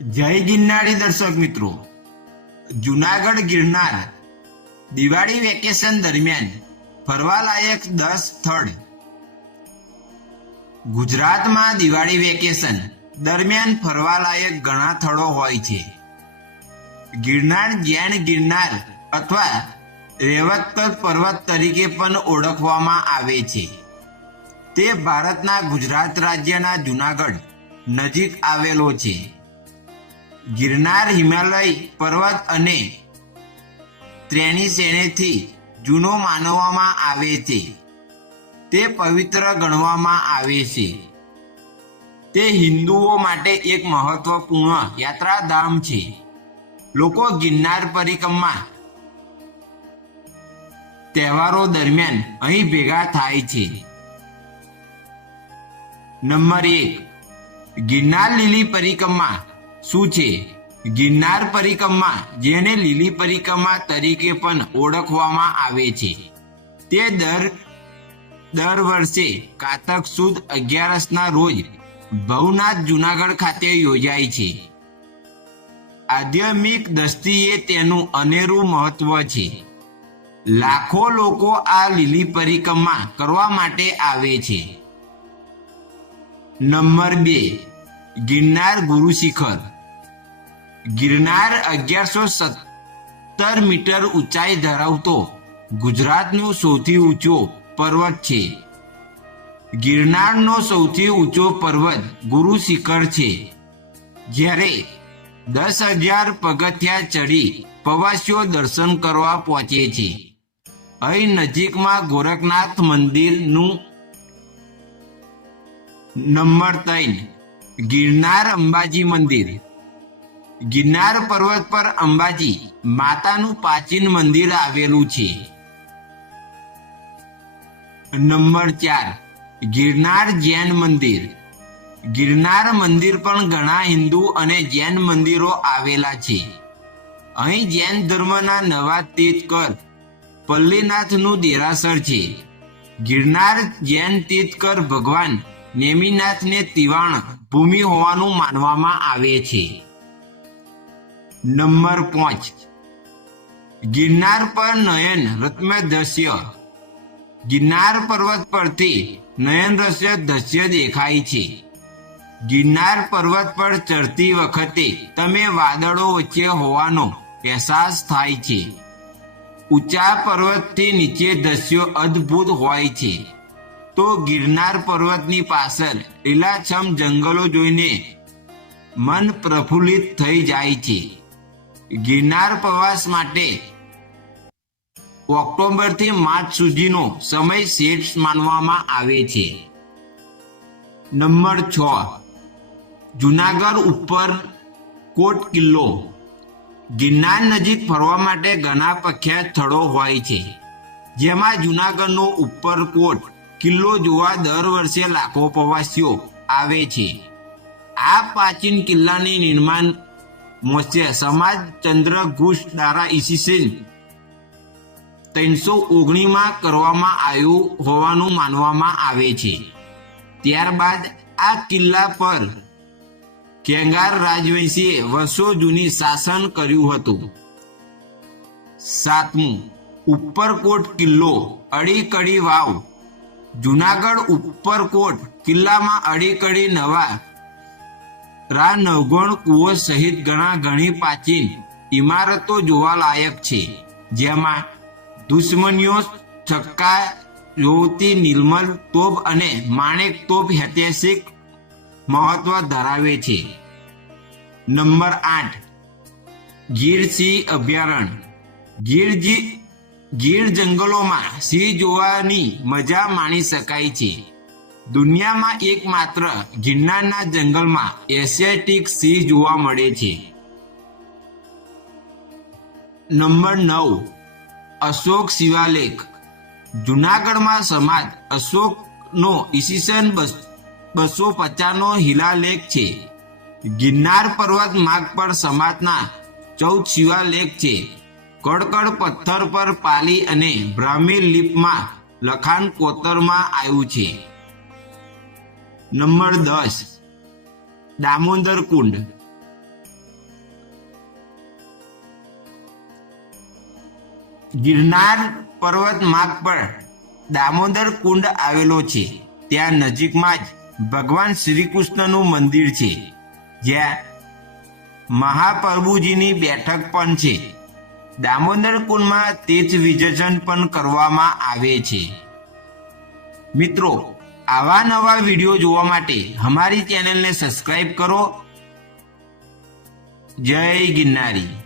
જય ગિરનારી દર્શક મિત્રો, જુનાગઢ ગિરનાર દિવાળી વેકેશન દરમિયાન ફરવાલાયક 10 સ્થળ. ગુજરાતમાં દિવાળી વેકેશન દરમિયાન ફરવાલાયક ઘણા સ્થળો હોય છે. ગિરનાર જૈન ગિરનાર અથવા રેવતકલ પર્વત તરીકે પણ ઓળખવામાં આવે છે. તે ભારતના ગુજરાત રાજ્યના જુનાગઢ નજીક આવેલો છે. ગિરનાર હિમાલય પર્વત અને ત્રેની શ્રેણીથી જૂનો માનવામાં આવે છે. તે પવિત્ર ગણવામાં આવે છે. તે હિન્દુઓ માટે એક મહત્વપૂર્ણ યાત્રાધામ છે. લોકો ગિરનાર પરિક્રમા તહેવારો દરમિયાન અહીં ભેગા થાય છે. નંબર 1, ગિરનાર લીલી પરિક્રમા શું છે? ગિરનાર પરિક્રમા, જેને લીલી પરિક્રમા તરીકે પણ ઓળખવામાં આવે છે, તે દર વર્ષે કારતક સુદ 11ના રોજ ભવનાથ જુનાગઢ ખાતે યોજાય છે. આધ્યાત્મિક દ્રષ્ટિએ તેનું અનેરું મહત્વ છે. લાખો લોકો આ લીલી પરિક્રમા કરવા માટે આવે છે. નંબર 2, ગિરનાર ગુરુ શિખર. ગિરનાર 1170 મીટર ઊંચાઈ ધરાવતો ગુજરાતનો સૌથી ઊંચો પર્વત છે. ગિરનારનો સૌથી ઊંચો પર્વત ગુરુ શિખર છે, જ્યારે 10,000 પગથિયાં ચડી પ્રવાસીઓ દર્શન કરવા પહોંચે છે. અહીં નજીકમાં ગોરખનાથ મંદિરનું. નંબર 3, ગિરનાર અંબાજી મંદિર. ગિરનાર પર્વત પર અંબાજી માતાનું પ્રાચીન મંદિર આવેલું છે. નંબર 4, ગિરનાર જૈન મંદિર. ગિરનાર મંદિર પણ ઘણા હિન્દુ અને જૈન મંદિરો આવેલા છે. અહીં જૈન ધર્મના નવા તીર્થકર પલ્લીનાથનું દેરાસર છે. ગિરનાર જૈન તીર્થકર ભગવાન નેમિનાથને તિવાણ ભૂમિ હોવાનું માનવામાં આવે છે. નંબર 5, ગિરનાર પર નયન રમ્ય દ્રશ્ય. ગિરનાર પર્વત પરથી નયનરમ્ય દ્રશ્ય દેખાય છે. ગિરનાર પર્વત પર ચડતી વખતે તમે વાદળો વચ્ચે હોવાનો અહેસાસ થાય છે. ઊંચા પર્વતથી નીચે દ્રશ્યો અદ્ભુત હોય છે. તો ગિરનાર પર્વતની પાછળ લીલાછમ જંગલો જોઈને મન પ્રફુલ્લિત થઈ જાય છે. ગિરનાર પ્રવાસ માટે ઓક્ટોબરથી માર્ચ સુધીનો સમય શ્રેષ્ઠ માનવામાં આવે છે. નંબર 6, જુનાગઢ ઉપરકોટ કિલ્લો. ગિરનાર નજીક ફરવા માટે ઘણા પ્રખ્યાત સ્થળો હોય છે, જેમાં જુનાગઢનો ઉપરકોટ કિલ્લો જોવા દર વર્ષે લાખો પ્રવાસીઓ આવે છે. આ પ્રાચીન કિલ્લાની નિર્માણ મૌર્ય સમાજ ચંદ્રગુપ્ત દ્વારા ઈસવીસન 319માં કરવામાં આવ્યું હોવાનું માનવામાં આવે છે. ત્યારબાદ આ કિલ્લા પર ખેંગાર રાજવંશીએ વર્ષો જૂની શાસન કર્યું હતું. 7મું, ઉપરકોટ કિલ્લો અડીકડી વાવ. જુનાગઢ ઉપરકોટ કિલ્લામાં અડીકડી નવા નવગણ કુવો સહિત ઘણી પ્રાચીન ઇમારતો જોવાલાયક છે, જેમાં દુશ્મનીઓ છક્કા જોવતી નિર્મલ તોપ અને માણેક તોપ ઐતિહાસિક મહત્વ ધરાવે છે. નંબર 8, ગીર સિંહ અભયારણ્ય. ગીર જંગલોમાં સિંહ જોવાની મજા માણી શકાય છે. દુનિયામાં એકમાત્ર ગિરનારના જંગલમાં એશિયાટિક સિંહ જોવા મળે છે. નંબર 9, અશોક શિલાલેખ. જુનાગઢમાં સમાજ અશોકનો ઈસવીસન 250નો શિલાલેખ છે. ગિરનાર પર્વત માર્ગ પર સમાજના 14 શિલાલેખ છે. કડકડ પથ્થર પર પાલી અને બ્રાહ્મી લિપિમાં લખાણ કોતરવામાં આવ્યું છે. નંબર 10, દામોદર કુંડ. ગિરનાર પર્વત માર્ગ પર દામોદર કુંડ આવેલો છે. ત્યાં નજીકમાં જ ભગવાન શ્રી કૃષ્ણનું મંદિર છે, જ્યાં મહાપ્રભુજીની બેઠક પણ છે. દામોદર કુંડમાં તીર્થ વિસર્જન પણ કરવામાં આવે છે. મિત્રો, આવા નવા વિડીયો જોવા માટે અમારી ચેનલને સબસ્ક્રાઇબ કરો. જય ગિરનારી.